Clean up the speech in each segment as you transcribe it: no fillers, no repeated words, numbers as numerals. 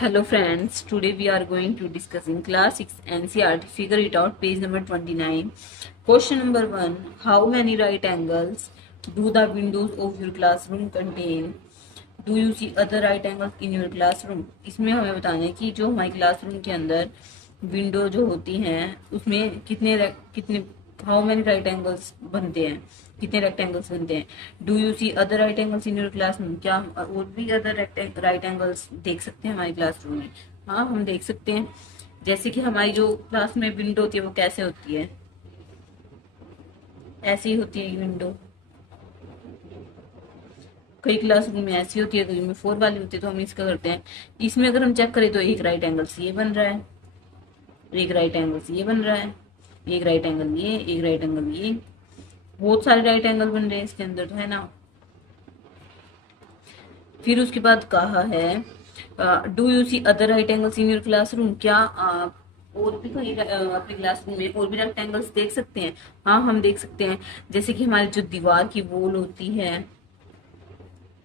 Hello friends, today we are going to discuss in class 6 NCERT figure it out page number 29. Question number 1, how many right angles do the windows of your classroom contain? Do you see other right angles in your classroom? इसमें हमें बताना है कि जो हमारे classroom के अंदर window जो होती हैं उसमें कितने हाउ मेनी राइट एंगल्स बनते हैं, कितने रेक्टेंगल्स बनते हैं. Do you see other right angles in your classroom? क्या हम और भी अदर राइट एंगल्स देख सकते हैं हमारे क्लासरूम में? हाँ, हम देख सकते हैं. जैसे कि हमारी जो क्लास में विंडो होती है वो कैसे होती है, ऐसी होती है विंडो. कई क्लासरूम में ऐसी होती है, कई में 4 वाली होती है. तो हम इसका करते हैं, इसमें अगर हम चेक करें तो एक राइट एंगल ये बन रहा है, एक राइट एंगल ये बन रहा है, एक राइट एंगल ये, एक राइट एंगल ये. बहुत सारे राइट एंगल बन रहे हैं इसके अंदर, तो है ना. फिर उसके बाद कहा है do you see other right angles in your classroom? क्या आप और भी कहीं अपने क्लासरूम में और भी राइट एंगल्स देख सकते हैं? हाँ, हम देख सकते हैं. जैसे कि हमारी जो दीवार की वॉल होती है,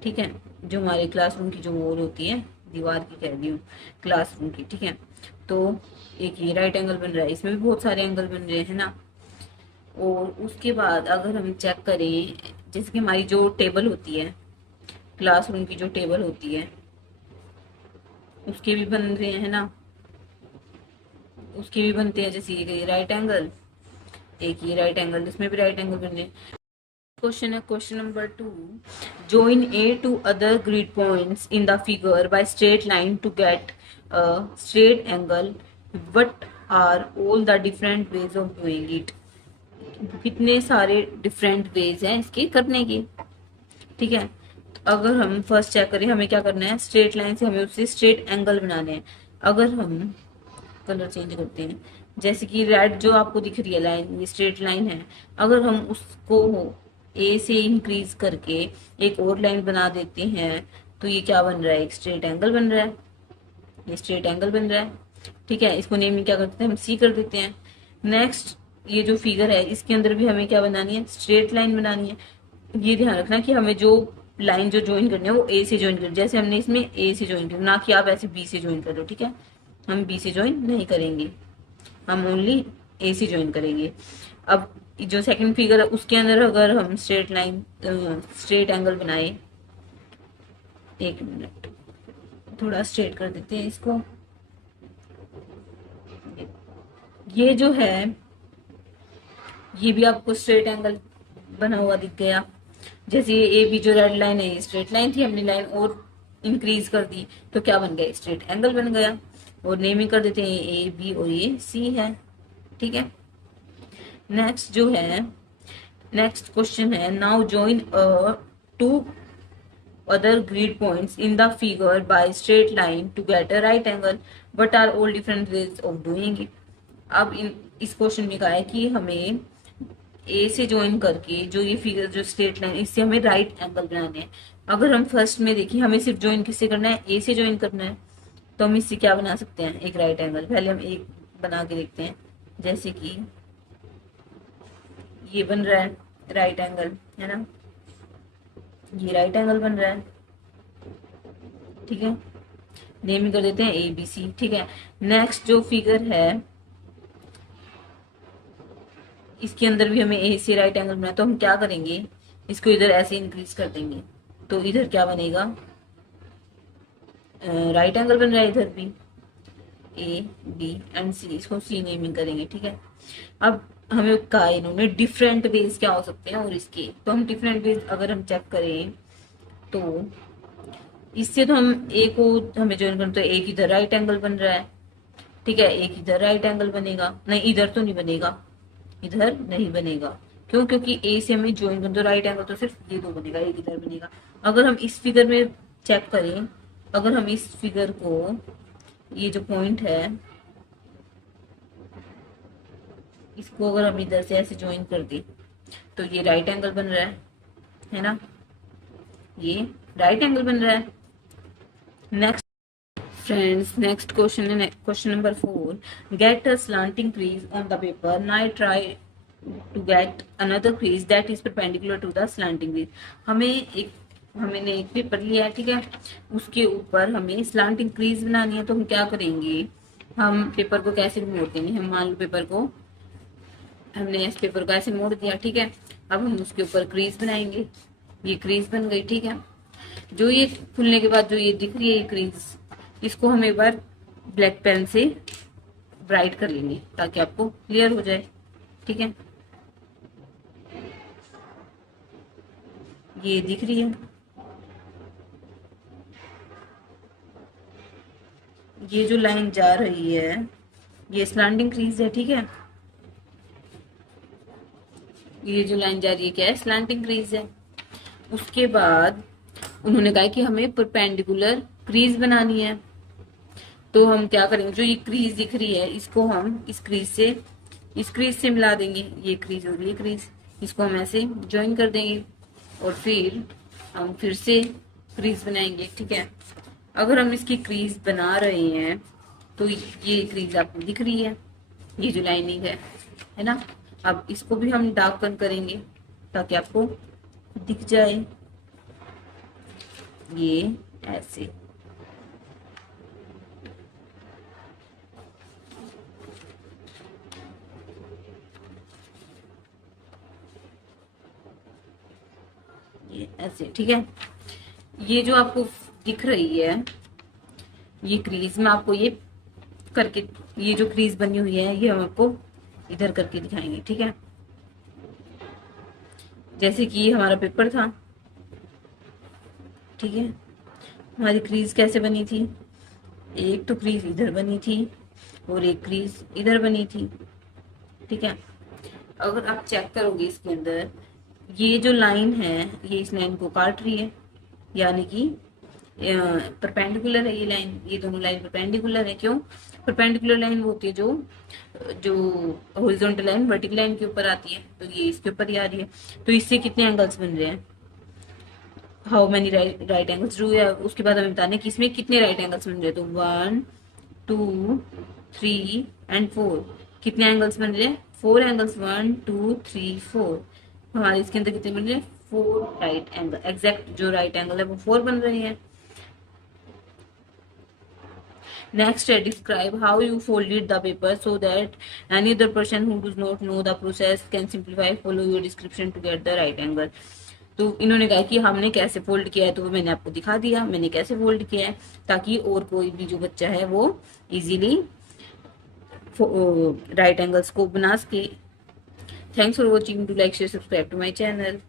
ठीक है, जो हमारे क्लासरूम की जो वॉल होती है, दीवार की कह रही हूँ, क्लासरूम की, ठीक है. तो एक ये राइट एंगल बन रहा है, इसमें भी बहुत सारे एंगल बन रहे हैं ना. और उसके बाद अगर हम चेक करें, जैसे कि हमारी जो टेबल होती है, क्लासरूम की जो टेबल होती है, उसके भी बन रहे हैं ना, उसके भी बनते हैं. जैसे ये राइट एंगल, एक ये राइट एंगल, इसमें भी राइट एंगल बन रहे हैं. क्वेश्चन है question number 2, join A to other grid points in the figure by straight line to get a straight angle. What are all the different ways of doing it? कितने सारे different ways हैं इसके करने के, ठीक है. तो अगर हम फर्स्ट चेक करें, हमें क्या करना है, स्ट्रेट लाइन से हमें उससे स्ट्रेट एंगल बनाने हैं. अगर हम कलर चेंज करते हैं, जैसे कि रेड जो आपको दिख रही है लाइन, ये स्ट्रेट लाइन है. अगर हम उसको ए से इंक्रीज करके एक और लाइन बना देते हैं तो ये क्या बन रहा है, एक स्ट्रेट एंगल बन रहा है. ये स्ट्रेट एंगल बन रहा है, ठीक है. इसको नेम क्या करते हैं, हम सी कर देते हैं. नेक्स्ट, ये जो फिगर है इसके अंदर भी हमें क्या बनानी है, स्ट्रेट लाइन बनानी है. ये ध्यान रखना कि हमें जो लाइन जो ज्वाइन करनी है वो ए से ज्वाइन कर, जैसे हमने इसमें ए से ज्वाइन कर, ना कि आप ऐसे बी से ज्वाइन कर लो, ठीक है. हम बी से ज्वाइन नहीं करेंगे, हम ओनली ए से ज्वाइन करेंगे. अब जो सेकंड फिगर है उसके अंदर अगर हम स्ट्रेट लाइन स्ट्रेट एंगल बनाए, एक मिनट थोड़ा स्ट्रेट कर देते हैं इसको. ये जो है ये भी आपको स्ट्रेट एंगल बना हुआ दिख गया. जैसे ये ए बी जो रेड लाइन है, ये स्ट्रेट लाइन थी, हमने लाइन और इंक्रीज कर दी तो क्या बन गया, स्ट्रेट एंगल बन गया. और नेमिंग कर देते हैं, ए बी और ये सी है, ठीक है. नेक्स्ट जो है, नेक्स्ट क्वेश्चन है, now join to other grid points in the figure by straight line to get a right angle. What are all different ways of doing it? अब इस क्वेश्चन में कहा है कि हमें ए से ज्वाइन करके जो ये फिगर जो स्ट्रेट लाइन, इससे हमें राइट एंगल बनाने हैं. अगर हम फर्स्ट में देखिए, हमें सिर्फ ज्वाइन किससे करना है, ए से ज्वाइन करना है. तो हम इससे क्या बना सकते हैं, एक राइट एंगल. पहले हम एक बना के देखते हैं. जैसे कि ये बन रहा है राइट एंगल, है ना, ये राइट एंगल बन रहा है, ठीक है. नेम कर देते हैं ए बी सी, ठीक है. नेक्स्ट जो फिगर है इसके अंदर भी हमें ए से राइट एंगल बना, तो हम क्या करेंगे, इसको इधर ऐसे इंक्रीज कर देंगे तो इधर क्या बनेगा, राइट एंगल बन रहा है. इधर भी ए बी एंड सी, इसको सी नेमिंग करेंगे, ठीक है. अब हमें कहा इन्होंने डिफरेंट वेज क्या हो सकते हैं और इसके, तो हम डिफरेंट वेज अगर हम चेक करें तो इससे तो हम ए को हमें ज्वाइन करना, तो एक इधर राइट एंगल बन रहा है, ठीक है. एक इधर राइट एंगल बनेगा, नहीं इधर तो नहीं बनेगा, इधर नहीं बनेगा. क्यों, क्योंकि ए से हमें ज्वाइन करना, तो राइट एंगल तो सिर्फ ये दो बनेगा, एक इधर बनेगा. अगर हम इस फिगर में चेक करें, अगर हम इस फिगर को, ये जो पॉइंट है इसको अगर हम इधर से ऐसे ज्वाइन कर दें तो ये राइट एंगल बन रहा है ना, ये राइट एंगल बन रहा है. नेक्स्ट फ्रेंड्स, नेक्स्ट क्वेश्चन है question number 4, get a slanting crease on the paper. Now try to get another crease that is perpendicular to the slanting crease. हमें एक हमने एक पेपर लिया है, ठीक है, उसके ऊपर हमें स्लांटिंग क्रीज बनानी है। तो हम क्या करेंगे, हम पेपर को कैसे मोड़ देंगे, हम मान लो पेपर को हमने इस पेपर को ऐसे मोड़ दिया, ठीक है। अब हम उसके ऊपर क्रीज बनाएंगे, ये क्रीज बन गई, ठीक है। जो ये खुलने के बाद जो ये दिख रही है ये क्रीज, इसको हम एक बार ब्लैक पेन से ब्राइट कर लेंगे ताकि आपको क्लियर हो जाए, ठीक है। ये दिख रही है, ये जो लाइन जा रही है ये स्लैंडिंग क्रीज है, ठीक है। ये जो लाइन जा रही है क्या है, स्लैंटिंग क्रीज है। उसके बाद उन्होंने कहा कि हमें परपेंडिकुलर क्रीज बनानी है। तो हम क्या करेंगे, जो ये क्रीज दिख रही है इसको हम इस क्रीज से मिला देंगे। ये क्रीज और ये क्रीज, इसको हम ऐसे ज्वाइन कर देंगे और फिर हम फिर से क्रीज बनाएंगे, ठीक है। अगर हम इसकी क्रीज बना रहे हैं तो ये क्रीज आपको दिख रही है, ये जो लाइनिंग है ना। अब इसको भी हम डार्कन करेंगे ताकि आपको दिख जाए, ये ऐसे। ये ऐसे, ठीक है। ये जो आपको दिख रही है ये क्रीज में आपको ये करके, ये जो क्रीज बनी हुई है ये हम आपको इधर करके दिखाएंगे, ठीक है। जैसे कि ये हमारा पेपर था, ठीक है। हमारी क्रीज कैसे बनी थी, एक तो क्रीज इधर बनी थी और एक क्रीज इधर बनी थी, ठीक है। अगर आप चेक करोगे इसके अंदर ये जो लाइन है ये इस लाइन को काट रही है, यानी कि परपेंडिकुलर है ये लाइन, ये दोनों लाइन परपेंडिकुलर है। क्यों, परपेंडिकुलर लाइन वो होती है जो जो हॉरिजॉन्टल लाइन वर्टिकल लाइन के ऊपर आती है, तो ये इसके ऊपर ही आ रही है। तो इससे कितने एंगल्स बन रहे हैं, how many right angles do, या उसके बाद हमें बताना है कि इसमें कितने राइट एंगल्स बन रहे हैं। तो 1 2 3 एंड 4, कितने एंगल्स बन रहे हैं, 4 एंगल्स, 1 2 3 4। हमारे इसके अंदर कितने बन रहे हैं, 4 राइट एंगल, एग्जैक्ट जो राइट एंगल है वो 4 बन रहे हैं। Next, describe how you folded the paper so that any other person who does not know the process can simplify follow your description to get the right angle. तो इन्होंने कहा कि हमने कैसे फोल्ड किया है, तो मैंने आपको दिखा दिया मैंने कैसे फोल्ड किया है, ताकि और कोई भी जो बच्चा है वो इजीली राइट एंगल्स को बना सके। Thanks for watching, do like share subscribe to my channel.